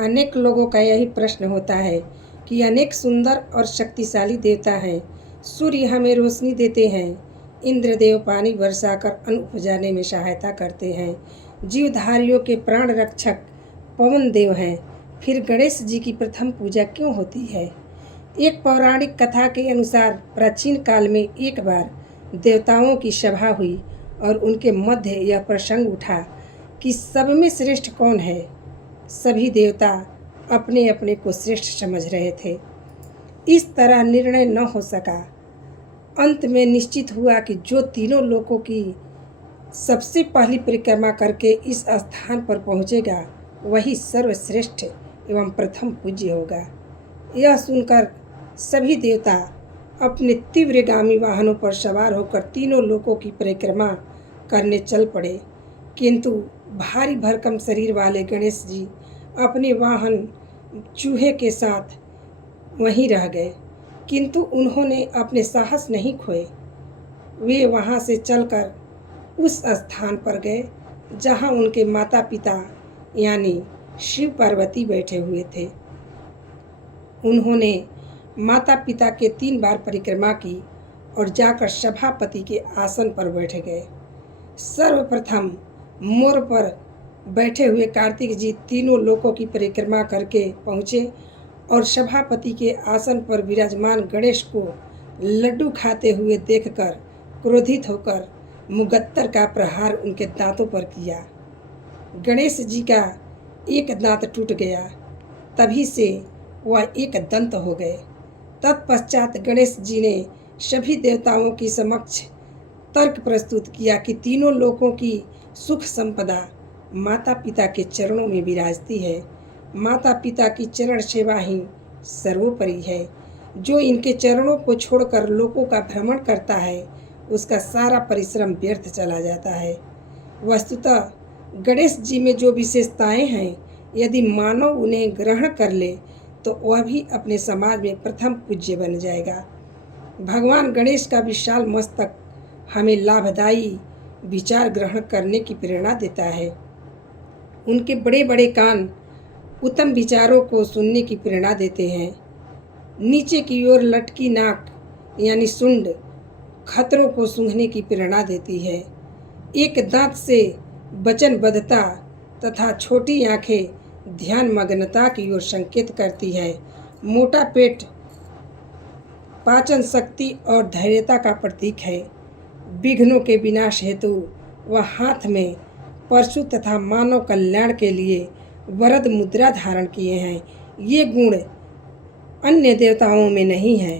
अनेक लोगों का यही प्रश्न होता है कि अनेक सुंदर और शक्तिशाली देवता हैं। सूर्य हमें रोशनी देते हैं, इंद्रदेव पानी बरसाकर अन्न उपजाने में सहायता करते हैं, जीवधारियों के प्राण रक्षक पवन देव हैं। फिर गणेश जी की प्रथम पूजा क्यों होती है? एक पौराणिक कथा के अनुसार प्राचीन काल में एक बार देवताओं की सभा हुई और उनके मध्य यह प्रसंग उठा कि सब में श्रेष्ठ कौन है। सभी देवता अपने अपने को श्रेष्ठ समझ रहे थे। इस तरह निर्णय न हो सका। अंत में निश्चित हुआ कि जो तीनों लोकों की सबसे पहली परिक्रमा करके इस स्थान पर पहुंचेगा वही सर्वश्रेष्ठ एवं प्रथम पूज्य होगा। यह सुनकर सभी देवता अपने तीव्रगामी वाहनों पर सवार होकर तीनों लोकों की परिक्रमा करने चल पड़े, किंतु भारी भरकम शरीर वाले गणेश जी अपने वाहन चूहे के साथ वहीं रह गए। किंतु उन्होंने अपने साहस नहीं खोए। वे वहां से चलकर उस स्थान पर गए जहां उनके माता पिता यानी शिव पार्वती बैठे हुए थे। उन्होंने माता पिता के 3 बार परिक्रमा की और जाकर सभापति के आसन पर बैठ गए। सर्वप्रथम मोर पर बैठे हुए कार्तिक जी तीनों लोकों की परिक्रमा करके पहुँचे और सभापति के आसन पर विराजमान गणेश को लड्डू खाते हुए देखकर क्रोधित होकर मुगत्तर का प्रहार उनके दांतों पर किया। गणेश जी का एक दांत टूट गया, तभी से वह एक दंत हो गए। तत्पश्चात गणेश जी ने सभी देवताओं की समक्ष तर्क प्रस्तुत किया कि तीनों लोकों की सुख संपदा माता पिता के चरणों में विराजती है। माता पिता की चरण सेवा ही सर्वोपरि है। जो इनके चरणों को छोड़कर लोकों का भ्रमण करता है उसका सारा परिश्रम व्यर्थ चला जाता है। वस्तुतः गणेश जी में जो विशेषताएं हैं, यदि मानव उन्हें ग्रहण कर ले तो वह भी अपने समाज में प्रथम पूज्य बन जाएगा। भगवान गणेश का विशाल मस्तक हमें लाभदायी विचार ग्रहण करने की प्रेरणा देता है। उनके बड़े बड़े कान उत्तम विचारों को सुनने की प्रेरणा देते हैं। नीचे की ओर लटकी नाक यानी सुंड खतरों को सूंघने की प्रेरणा देती है। एक दांत से वचनबद्धता तथा छोटी आंखें ध्यान मग्नता की ओर संकेत करती है। मोटा पेट पाचन शक्ति और धैर्यता का प्रतीक है। विघ्नों के विनाश हेतु वह हाथ में परशु तथा मानव कल्याण के लिए वरद मुद्रा धारण किए हैं। ये गुण अन्य देवताओं में नहीं है।